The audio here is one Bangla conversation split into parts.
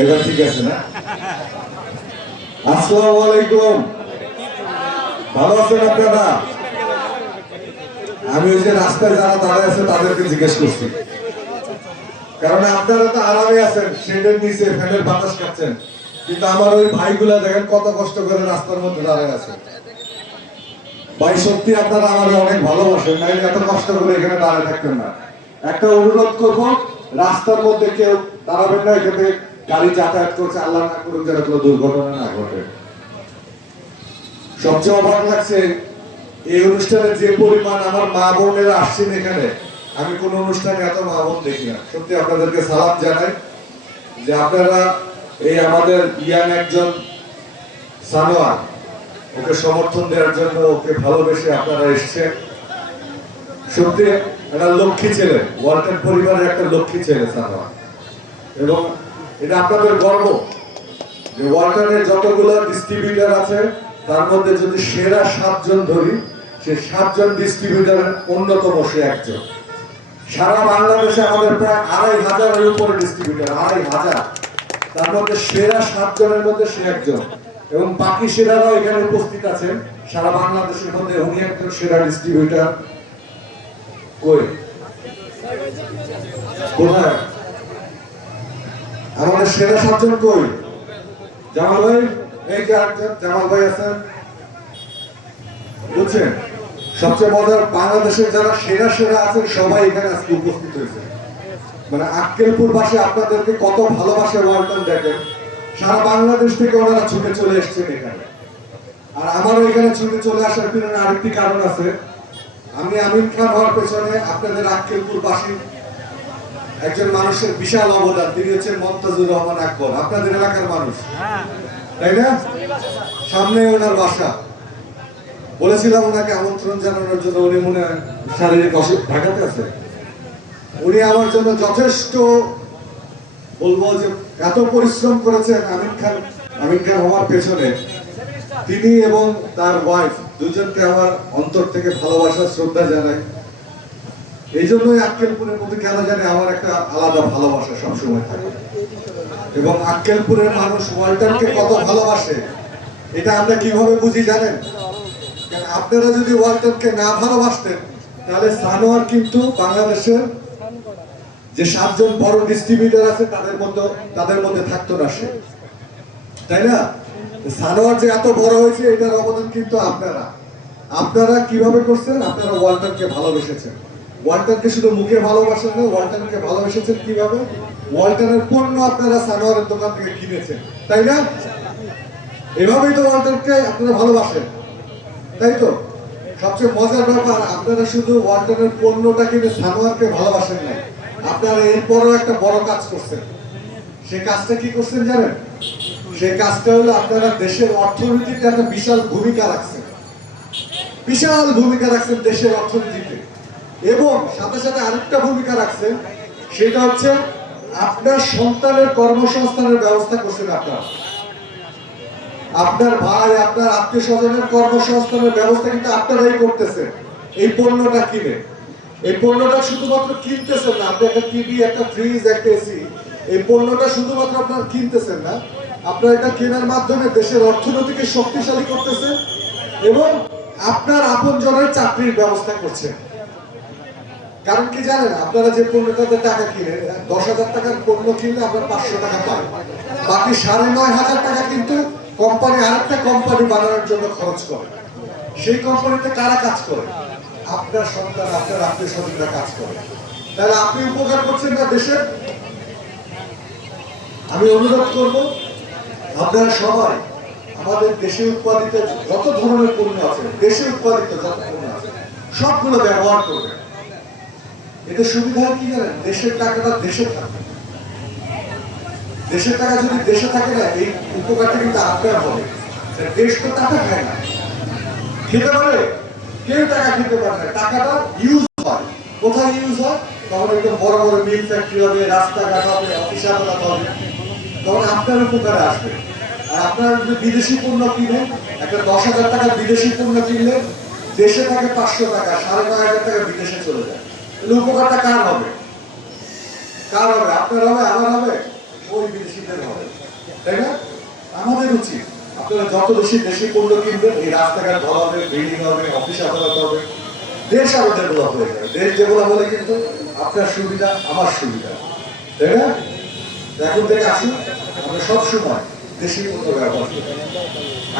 এবার ঠিক আছে না? আসসালামু আলাইকুম। ভালো আছেন আপনারা? আমি ওই যে রাস্তায় যারা দাঁড়ায় আছে তাদেরকে জিজ্ঞেস করছি, কারণ আপনারা তো আরামে আছেন, শেডের নিচে ফ্যানের বাতাস খাচ্ছেন, কিন্তু আমার ওই ভাইগুলা দেখেন কত কষ্ট করে রাস্তার মধ্যে দাঁড়ায় আছে। ভাই সত্যি আপনারা আমাদের অনেক ভালোবাসেন, নাইলে এত কষ্ট করে এখানে দাঁড়ায় থাকতেন না। একটা অনুরোধ করবো, রাস্তার মধ্যে কেউ দাঁড়াবেন না, এখানে গাড়ি যাতায়াত করছে, আল্লাহ না করুন যেন কোনো দুর্ঘটনা না ঘটে। সবচেয়ে অবাক লাগছে এই অনুষ্ঠানে যে পরিমাণ আমার মা বোনেরা আসছেন এখানে, আমি কোন অনুষ্ঠানে এত মা বোন দেখি না। সত্যি আপনাদেরকে সালাম জানাই যে আপনারা এই আমাদের ইয়াং একজন সানোয়ার, ওকে সমর্থন দেওয়ার জন্য, ওকে ভালোবেসে আপনারা এসেছেন। সত্যি একটা লক্ষ্মী ছেলে, ওয়ালটন পরিবারের একটা লক্ষ্মী ছেলে সানোয়ার, এবং এটা আপনাদের গর্ব যে ওয়ালটনের যতগুলো ডিস্ট্রিবিউটর আছে তার মধ্যে যদি সেরা 7 জন ধরি, সে 7 জন ডিস্ট্রিবিউটরের অন্যতম সে একজন। সারা বাংলাদেশে আমাদের প্রায় 2500-এর উপরে ডিস্ট্রিবিউটর, 2500, তার মধ্যে সেরা 7 জনের মধ্যে সে একজন, এবং বাকি সেরারাও এখানে উপস্থিত আছেন। সারা বাংলাদেশের মধ্যে উনি একজন সেরা ডিস্ট্রিবিউটর। কই কোথায় আমাদের সেরা 7 জন? কই জামাল ভাই? এই যে জামাল ভাই আছেন, বুঝছেন? সবচেয়ে মজার, বাংলাদেশের যারা সেরা সেরা আছেন সবাই এখানে আজকে উপস্থিত হয়েছে। মানে আক্কেলপুর বাসী আপনাদেরকে কত ভালোবাসে ওয়ালটন দেখেন, সারা বাংলাদেশ থেকে ওনারা ছুটে চলে এসেছেন এখানে। আর আমারও এখানে ছুটে চলে আসার পিছনে আরেকটি কারণ আছে। আমি আমিন খান হওয়ার পেছনে আপনাদের আক্কেলপুর বাসী একজন মানুষের বিশাল অবদান, তিনি হচ্ছেন মমতাজুর রহমান আকবর, আপনাদের এলাকার মানুষ, তাই না? সামনে ওনার বাসা। বলেছিলাম ওনাকে আমন্ত্রণ জানানোর জন্য, উনি মনে হয় শারীরিক অসুখ, ঢাকাতে আছে। উনি আমার জন্য যথেষ্ট, বলবো যে এত পরিশ্রম করেছেন আমিন খান হওয়ার পেছনে। তিনি এবং তার ওয়াইফ দুজনকে আমার অন্তর থেকে ভালোবাসা, শ্রদ্ধা জানাই। এই জন্যই আক্কেলপুরের মধ্যে কেন জানে আমার একটা আলাদা ভালোবাসা সবসময় থাকে। এবং আক্কেলপুরের মানুষ ওয়ালটনকে কত ভালোবাসে এটা আমরা কিভাবে বুঝি জানেন? আপনারা যদি ওয়ালটনকে না ভালোবাসতেন তাহলে সানোয়ার কিন্তু বাংলাদেশের যে 7 জন বড় ডিস্ট্রিবিউটর আছে তাদের মধ্যে থাকতো না সে, তাই না? সানোয়ার যে এত বড় হয়েছে এটার অবদান কিন্তু আপনারা কিভাবে করছেন? আপনারা ওয়ালটনকে ভালোবেসেছেন। ওয়ালটনকে শুধু মুখে ভালোবাসেন না, ওয়ালটনকে ভালোবেসেছেন কিভাবে? ওয়ালটনের পণ্য আপনারা সানোয়ারের দোকান থেকে কিনেছেন, তাই না? এভাবেই তো ওয়ালটনকে আপনারা ভালোবাসেন, তাই তো? সবচেয়ে মজার ব্যাপার, আপনারা শুধু ওয়ালটনের পণ্যটা কিনে সানোয়ারকে ভালোবাসেন না, আপনারা এরপরও একটা বড় কাজ করছেন। সেই কাজটা কি করছেন জানেন? সেই কাজটা হলো আপনারা দেশের অর্থনীতিতে একটা বিশাল ভূমিকা রাখছেন, বিশাল ভূমিকা রাখছেন দেশের অর্থনীতিতে। এবং সাথে সাথে আরেকটা ভূমিকা রাখছেন, সেটা হচ্ছে আপনার সন্তানের কর্মসংস্থানের ব্যবস্থা করছেন। আপনার ভাই, আপনার আত্মীয় স্বজনের কর্মসংস্থানের ব্যবস্থা কিন্তু আপনারাই করতেছেন এই পণ্যটা কিনে। এই পণ্যটা শুধুমাত্র কিনতেছেন না, আপনি একটা টিভি, একটা ফ্রিজ, একটা এসি, এই পণ্যটা শুধুমাত্র আপনারা কিনতেছেন না, আপনারা এটা কেনার মাধ্যমে দেশের অর্থনীতিকে শক্তিশালী করতেছেন এবং আপনার আপনজনের চাকরির ব্যবস্থা করছেন। কারণ কি জানেন? আপনারা যে পণ্যটাতে টাকা কিনে, 10,000 টাকার পণ্য কিনলে আমরা 500 টাকা পাই, বাকি 9,500 টাকা কিন্তু কোম্পানি আরেকটা কোম্পানি বানানোর জন্য খরচ করে। সেই কোম্পানিতে কারা কাজ করে? আপনার সন্তান, আপনার আত্মীয় স্বজনরা কাজ করে। তাহলে আপনি উপকার করছেন না দেশের? আমি অনুরোধ করব আপনারা সবাই আমাদের দেশে উৎপাদিত যত ধরনের পণ্য আছে, দেশে উৎপাদিত যত পণ্য আছে সবগুলো ব্যবহার করবেন। এতে সুবিধা কি জানেন? দেশের টাকাটা দেশে থাকে। দেশের টাকা যদি দেশে থাকে না, এই উপকারটা কিন্তু আপনার হবে। দেশ তো টাকা খায় না, খেতে পারে? কেউ টাকা খেতে পারে না। টাকাটা ইউজ হয়, কোথায় ইউজ হয়? তখন একদম বড় বড় মিল ফ্যাক্টরি হবে, রাস্তাঘাট হবে, অফিস আদালত হবে, তখন আপনার উপকারে আসবে। আর আপনারা যদি বিদেশি পণ্য কিনেন, একটা 10,000 টাকার বিদেশি পণ্য কিনলে দেশে থাকে 500 টাকা, 9,500 টাকা বিদেশে চলে যায়। তাহলে উপকারটা কার হবে? আপনার হবে? আমার হবে? ওই বিদেশিদের হবে, তাই না? আমাদের উচিত আপনারা যত বেশি দেশি পণ্য কিনবেন, এই রাস্তাঘাট ভালো হবে, বিল্ডিং হবে, অফিস আদালত হবে, দেশ আরো ডেভেলপ হয়ে যাবে। দেশ ডেভেলপ হলে কিন্তু আপনার সুবিধা, আমার সুবিধা, তাই না? এখন থেকে আসুন, আমরা সবসময় দেশি পণ্য ব্যবহার করি।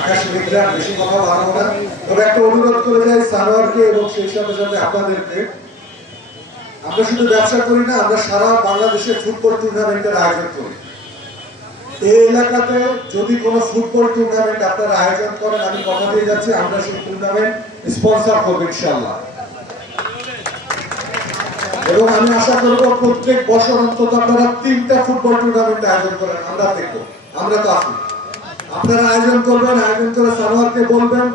আকাশে দেখলে আর বেশি কথা বাড়াবো না, তবে একটা অনুরোধ করে যাই সানোয়ারকে এবং সেই সাথে সাথে আপনাদেরকে, আমরা শুধু ব্যবসা করি না, আমরা সারা বাংলাদেশে ফুটবল টুর্নামেন্টের আয়োজন করি। এই এলাকাতে যদি কোনো ফুটবল টুর্নামেন্ট আপনারা আয়োজন করেন, আমি কথা দিয়ে যাচ্ছি আমরা সেই টুর্নামেন্ট স্পন্সর করবো ইনশাআল্লাহ। এবং আমি আশা করবো প্রত্যেক বছর অন্তত আপনারা 3টা ফুটবল টুর্নামেন্ট আয়োজন করেন, আমরা দেখবো, আমরা তো আছি। আপনারা আয়োজন করবেন, আয়োজন করে সানোয়ারকে বলবেন,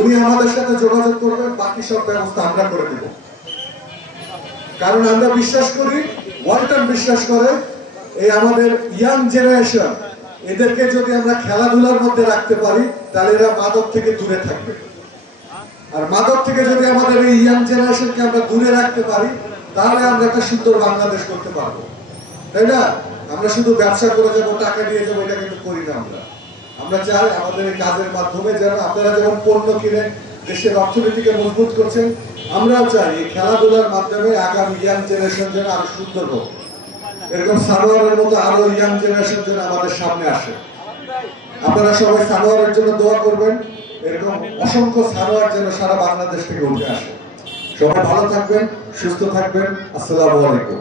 উনি আমাদের সাথে যোগাযোগ করবেন, বাকি সব ব্যবস্থা আমরা করে দেব। কারণ আমরা বিশ্বাস করি, ওয়ালটন বিশ্বাস করে, এই আমাদের ইয়াং জেনারেশন, এদেরকে যদি আমরা খেলাধুলার মধ্যে রাখতে পারি তাহলে এরা মাদক থেকে দূরে থাকবে। আর মাদক থেকে যদি আমাদের এই ইয়াং জেনারেশনকে আমরা দূরে রাখতে পারি তাহলে আমরা একটা সুন্দর বাংলাদেশ করতে পারবো, তাই না? আমরা শুধু ব্যবসা করে যাবো, টাকা দিয়ে যাবো, এটা কিন্তু করি না। আমরা চাই আমাদের এই কাজের মাধ্যমে যেন আপনারা যেমন পণ্য কিনে দেশের অর্থনীতিকে মজবুত করছেন, আমরাও চাই এই খেলাধুলার মাধ্যমে আগামী ইয়াং জেনারেশন যেন আরো সুন্দর হোক। এরকম সানোয়ারের মতো আরো ইয়াং জেনারেশন যেন আমাদের সামনে আসে। আপনারা সবাই সানোয়ারের জন্য দোয়া করবেন, এরকম অসংখ্য সানোয়ার যেন সারা বাংলাদেশ থেকে উঠে আসে। সবাই ভালো থাকবেন, সুস্থ থাকবেন। আসসালামু আলাইকুম।